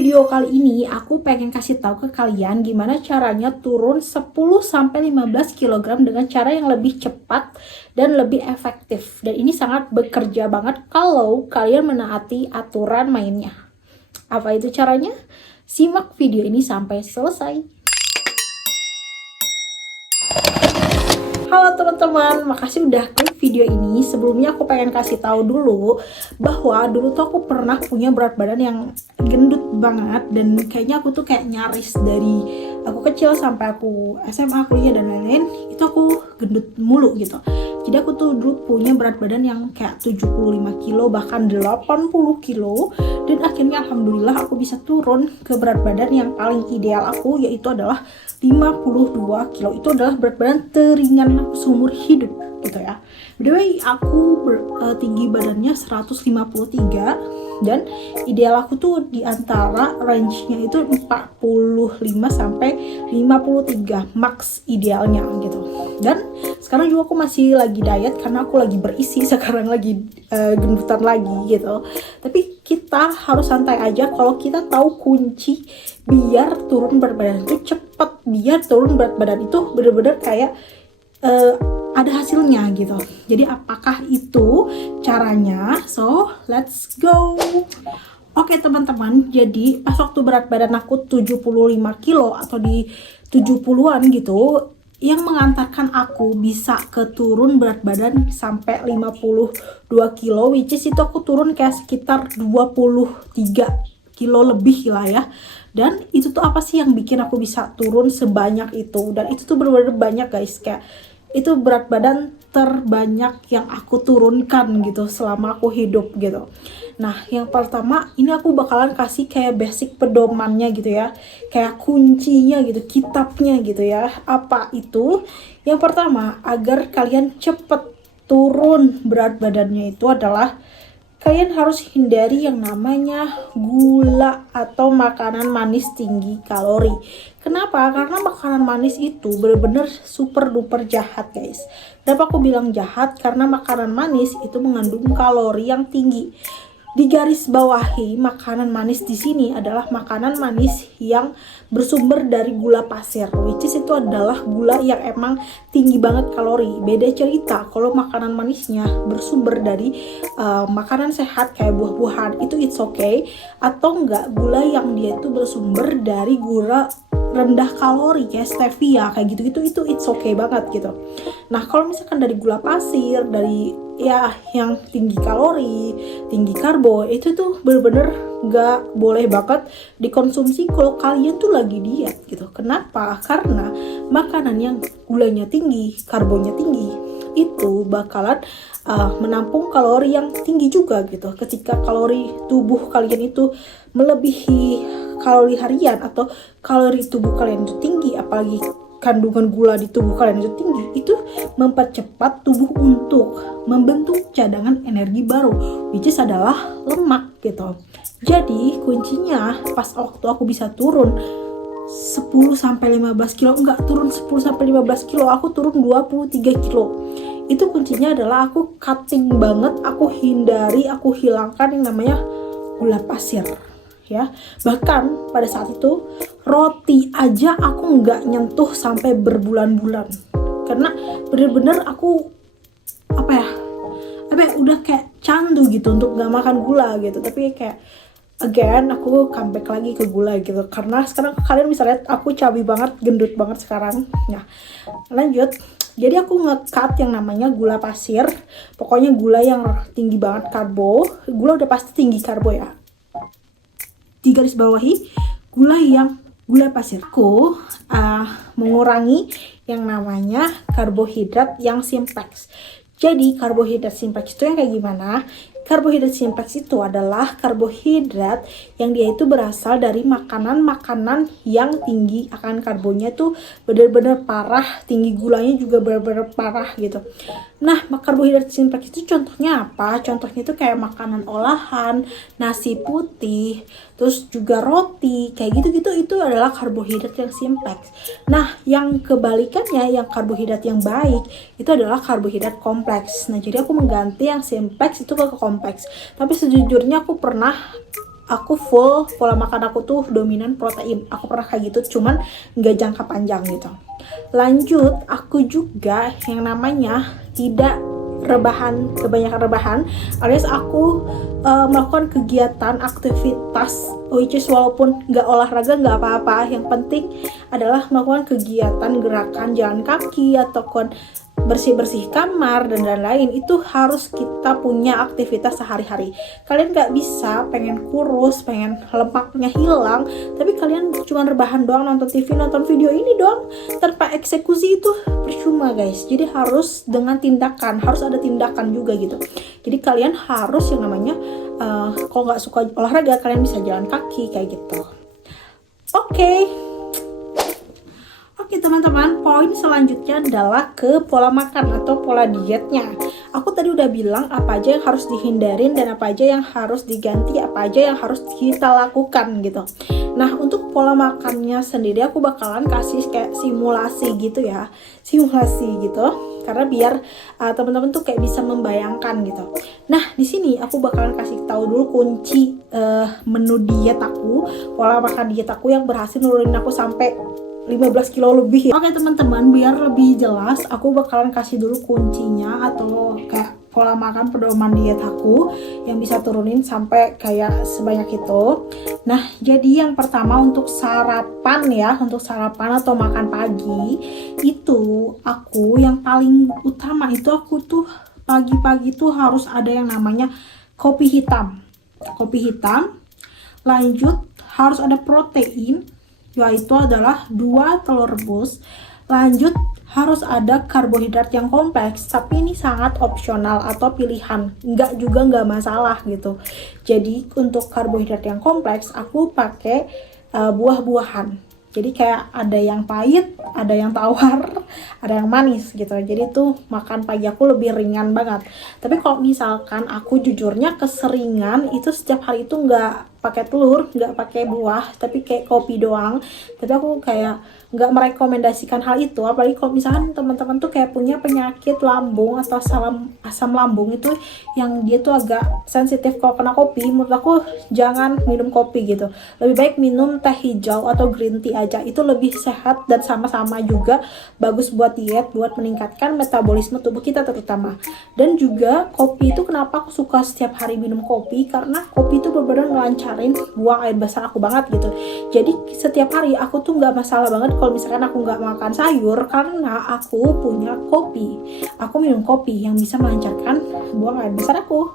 video kali ini aku pengen kasih tahu ke kalian gimana caranya turun 10-15 kg dengan cara yang lebih cepat dan lebih efektif. Dan ini sangat bekerja banget kalau kalian menaati aturan mainnya. Apa itu caranya? Simak video ini sampai selesai. Halo teman-teman, makasih udah klik video ini. Sebelumnya aku pengen kasih tahu dulu bahwa dulu tuh aku pernah punya berat badan yang gendut banget, dan kayaknya aku tuh kayak nyaris dari aku kecil sampai aku SMA, kuliah dan lain-lain, itu aku gendut mulu gitu. Jadi aku tuh dulu punya berat badan yang kayak 75 kilo bahkan 80 kilo, dan akhirnya alhamdulillah aku bisa turun ke berat badan yang paling ideal aku, yaitu adalah 52 kilo. Itu adalah berat badan teringan aku seumur hidup gitu ya. By the way, aku tinggi badannya 153 dan ideal aku tuh di antara range-nya itu 45 sampai 53 max idealnya gitu. Dan sekarang juga aku masih lagi diet karena aku lagi berisi, sekarang lagi gendutan lagi gitu. Tapi kita harus santai aja kalau kita tahu kunci biar turun berat badan itu cepet, biar turun berat badan itu bener-bener kayak ada hasilnya gitu. Jadi apakah itu caranya? So let's go. Oke teman-teman, jadi pas waktu berat badan aku 75 kilo atau di 70-an gitu, yang mengantarkan aku bisa keturun berat badan sampai 52 kilo, which is itu aku turun kayak sekitar 23 kilo lebih lah ya. Dan itu tuh apa sih yang bikin aku bisa turun sebanyak itu? Dan itu tuh bener-bener banyak guys, kayak itu berat badan terbanyak yang aku turunkan gitu selama aku hidup gitu. Nah, yang pertama ini aku bakalan kasih kayak basic pedomannya gitu ya, kayak kuncinya gitu, kitabnya gitu ya. Apa itu? Yang pertama, agar kalian cepet turun berat badannya itu adalah kalian harus hindari yang namanya gula atau makanan manis tinggi kalori. Kenapa? Karena makanan manis itu bener-bener super duper jahat guys. Kenapa aku bilang jahat? Karena makanan manis itu mengandung kalori yang tinggi. Di garis bawahi, makanan manis di sini adalah makanan manis yang bersumber dari gula pasir, which is itu adalah gula yang emang tinggi banget kalori. Beda cerita kalau makanan manisnya bersumber dari makanan sehat kayak buah-buahan, itu it's okay. Atau enggak gula yang dia itu bersumber dari gula rendah kalori kayak stevia kayak gitu-gitu, itu it's okay banget gitu. Nah, kalau misalkan dari gula pasir, dari ya yang tinggi kalori, tinggi karbo, itu tuh bener-bener gak boleh banget dikonsumsi kalau kalian tuh lagi diet gitu. Kenapa? Karena makanan yang gulanya tinggi, karbonya tinggi, itu bakalan menampung kalori yang tinggi juga gitu. Ketika kalori tubuh kalian itu melebihi kalori harian atau kalori tubuh kalian itu tinggi, apalagi kandungan gula di tubuh kalian itu tinggi, itu mempercepat tubuh untuk membentuk cadangan energi baru, which is adalah lemak gitu. Jadi kuncinya pas waktu aku bisa turun 10-15 kilo, enggak turun 10-15 kilo, aku turun 23 kilo. Itu kuncinya adalah aku cutting banget, aku hindari, aku hilangkan yang namanya gula pasir ya. Bahkan pada saat itu roti aja aku nggak nyentuh sampai berbulan-bulan, karena bener-bener aku apa ya udah kayak candu gitu untuk nggak makan gula gitu. Tapi kayak again aku comeback lagi ke gula gitu, karena sekarang kalian bisa lihat aku cabi banget, gendut banget sekarang. Nah lanjut, jadi aku nge-cut yang namanya gula pasir, pokoknya gula yang tinggi banget karbo. Gula udah pasti tinggi karbo ya, di garis bawahi gula pasir. Aku mengurangi yang namanya karbohidrat yang simplex. Jadi karbohidrat simplex itu yang kayak gimana? Karbohidrat simplex itu adalah karbohidrat yang dia itu berasal dari makanan-makanan yang tinggi akan karbonya tuh bener-bener parah, tinggi gulanya juga bener-bener parah gitu. Nah, karbohidrat simplex itu contohnya apa? Contohnya itu kayak makanan olahan, nasi putih, terus juga roti, kayak gitu-gitu, itu adalah karbohidrat yang simplex. Nah, yang kebalikannya, yang karbohidrat yang baik, itu adalah karbohidrat kompleks. Nah, jadi aku mengganti yang simplex itu ke kompleks. Tapi sejujurnya aku pernah aku full pola makan aku tuh dominan protein. Aku pernah kayak gitu, cuman nggak jangka panjang gitu. Lanjut, aku juga yang namanya tidak rebahan, kebanyakan rebahan, alias aku melakukan kegiatan aktivitas which is walaupun nggak olahraga nggak apa-apa, yang penting adalah melakukan kegiatan gerakan jalan kaki ataupun bersih-bersih kamar dan lain-lain. Itu harus kita punya aktivitas sehari-hari. Kalian nggak bisa pengen kurus, pengen lemaknya hilang, tapi kalian cuma rebahan doang, nonton TV, nonton video ini doang tanpa eksekusi, itu percuma guys. Jadi harus dengan tindakan, harus ada tindakan juga gitu. Jadi kalian harus yang namanya kalau nggak suka olahraga, kalian bisa jalan kaki kayak gitu. Oke teman-teman, poin selanjutnya adalah ke pola makan atau pola dietnya. Aku tadi udah bilang apa aja yang harus dihindarin dan apa aja yang harus diganti, apa aja yang harus kita lakukan gitu. Nah, untuk pola makannya sendiri aku bakalan kasih kayak simulasi gitu ya. Simulasi gitu. Karena biar teman-teman tuh kayak bisa membayangkan gitu. Nah, di sini aku bakalan kasih tahu dulu kunci menu diet aku, pola makan diet aku yang berhasil nurunin aku sampai 15 kilo lebih ya. Oke teman-teman, biar lebih jelas aku bakalan kasih dulu kuncinya atau kayak pola makan pedoman diet aku yang bisa turunin sampai kayak sebanyak itu. Nah, jadi yang pertama untuk sarapan ya, untuk sarapan atau makan pagi itu aku yang paling utama itu aku tuh pagi-pagi tuh harus ada yang namanya kopi hitam. Kopi hitam. Lanjut harus ada protein, yaitu adalah 2 telur rebus. Lanjut harus ada karbohidrat yang kompleks, tapi ini sangat opsional atau pilihan, nggak masalah gitu. Jadi untuk karbohidrat yang kompleks aku pakai buah-buahan. Jadi kayak ada yang pahit, ada yang tawar, ada yang manis gitu. Jadi tuh makan pagi aku lebih ringan banget. Tapi kalau misalkan aku jujurnya keseringan itu setiap hari itu nggak pakai telur, nggak pakai buah, tapi kayak kopi doang. Tapi aku kayak nggak merekomendasikan hal itu, apalagi kalau misalkan teman-teman tuh kayak punya penyakit lambung atau asam lambung itu yang dia tuh agak sensitif kalau kena kopi. Menurut aku jangan minum kopi gitu, lebih baik minum teh hijau atau green tea aja, itu lebih sehat dan sama-sama juga bagus buat diet, buat meningkatkan metabolisme tubuh kita terutama. Dan juga kopi itu kenapa aku suka setiap hari minum kopi, karena kopi itu benar-benar ngelancarin buang air besar aku banget gitu. Jadi setiap hari aku tuh nggak masalah banget kalau misalkan aku nggak makan sayur, karena aku punya kopi. Aku minum kopi yang bisa melancarkan buang air besar aku.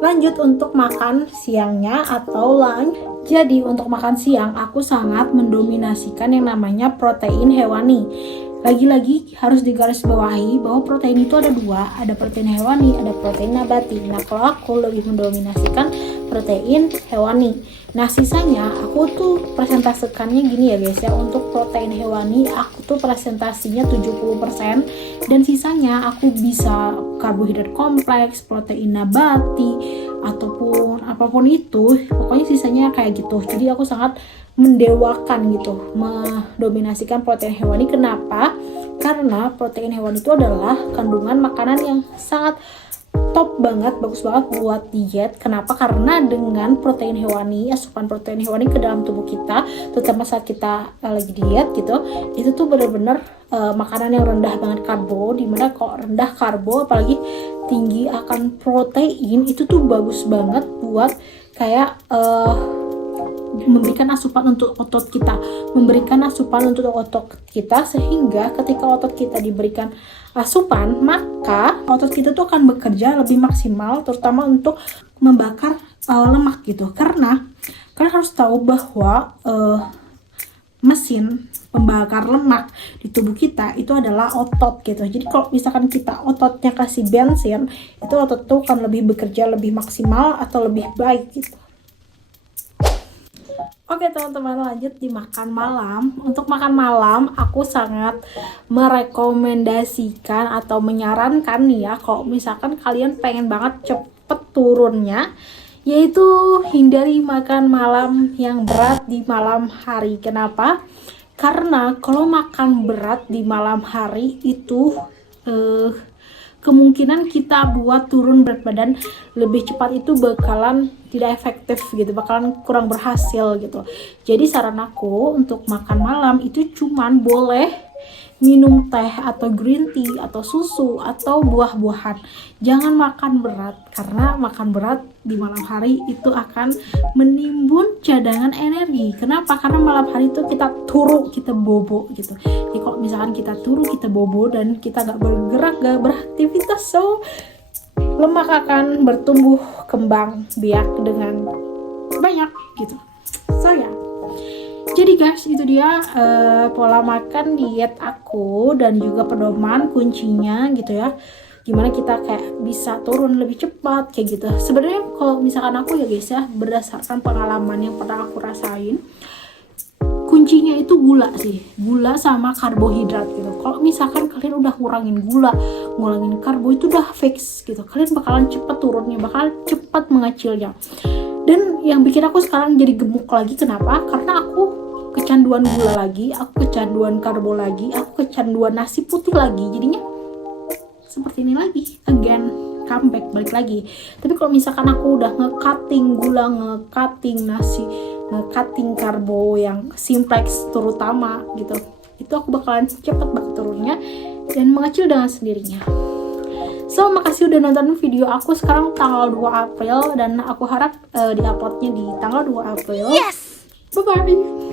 Lanjut untuk makan siangnya atau lunch. Jadi untuk makan siang aku sangat mendominasikan yang namanya protein hewani. Lagi-lagi harus digarisbawahi bahwa protein itu ada 2, ada protein hewani, ada protein nabati. Nah, kalau aku lebih mendominasikan protein hewani. Nah, sisanya aku tuh presentasikannya gini ya guys ya. Untuk protein hewani aku tuh presentasinya 70%, dan sisanya aku bisa karbohidrat kompleks, protein nabati, ataupun apapun itu. Pokoknya sisanya kayak gitu. Jadi aku sangat mendewakan gitu, mendominasikan protein hewani. Kenapa? Karena protein hewani itu adalah kandungan makanan yang sangat top banget, bagus banget buat diet. Kenapa? Karena dengan protein hewani, asupan protein hewani ke dalam tubuh kita, terutama saat kita lagi diet gitu, itu tuh bener-bener makanan yang rendah banget karbo. Dimana kok rendah karbo apalagi tinggi akan protein, itu tuh bagus banget buat kayak memberikan asupan untuk otot kita, sehingga ketika otot kita diberikan asupan, maka otot kita tuh akan bekerja lebih maksimal, terutama untuk membakar lemak gitu. Karena kalian harus tahu bahwa mesin pembakar lemak di tubuh kita itu adalah otot gitu. Jadi kalau misalkan kita ototnya kasih bensin, itu otot tuh akan lebih bekerja lebih maksimal atau lebih baik gitu. Oke teman-teman, lanjut di makan malam. Untuk makan malam aku sangat merekomendasikan atau menyarankan nih ya, kalau misalkan kalian pengen banget cepet turunnya, yaitu hindari makan malam yang berat di malam hari. Kenapa? Karena kalau makan berat di malam hari itu kemungkinan kita buat turun berat badan lebih cepat itu bakalan tidak efektif gitu, bakalan kurang berhasil gitu. Jadi saran aku untuk makan malam itu cuman boleh minum teh atau green tea atau susu atau buah-buahan. Jangan makan berat, karena makan berat di malam hari itu akan menimbun cadangan energi. Kenapa? Karena malam hari itu kita turu, kita bobo gitu. Jadi kalau misalkan kita turu, kita bobo dan kita gak bergerak, gak beraktivitas, so lemak akan bertumbuh kembang biak dengan banyak gitu. So ya, jadi guys, itu dia pola makan diet aku dan juga pedoman kuncinya gitu ya. Gimana kita kayak bisa turun lebih cepat kayak gitu. Sebenarnya kalau misalkan aku ya guys ya, berdasarkan pengalaman yang pernah aku rasain, kuncinya itu gula sih, gula sama karbohidrat gitu. Kalau misalkan kalian udah ngurangin gula, ngurangin karbo, itu udah fix gitu, kalian bakalan cepet turunnya, bakalan cepat mengecilnya. Dan yang bikin aku sekarang jadi gemuk lagi, kenapa? Karena aku kecanduan gula lagi, aku kecanduan karbo lagi, aku kecanduan nasi putih lagi. Jadinya seperti ini lagi, again, comeback, balik lagi. Tapi kalau misalkan aku udah nge-cutting gula, nge-cutting nasi, nge-cutting karbo yang simplex terutama gitu, itu aku bakalan cepet banget turunnya dan mengecil dengan sendirinya. So, makasih udah nonton video aku. Sekarang tanggal 2 April dan aku harap di-uploadnya di tanggal 2 April. Yes! Bye-bye!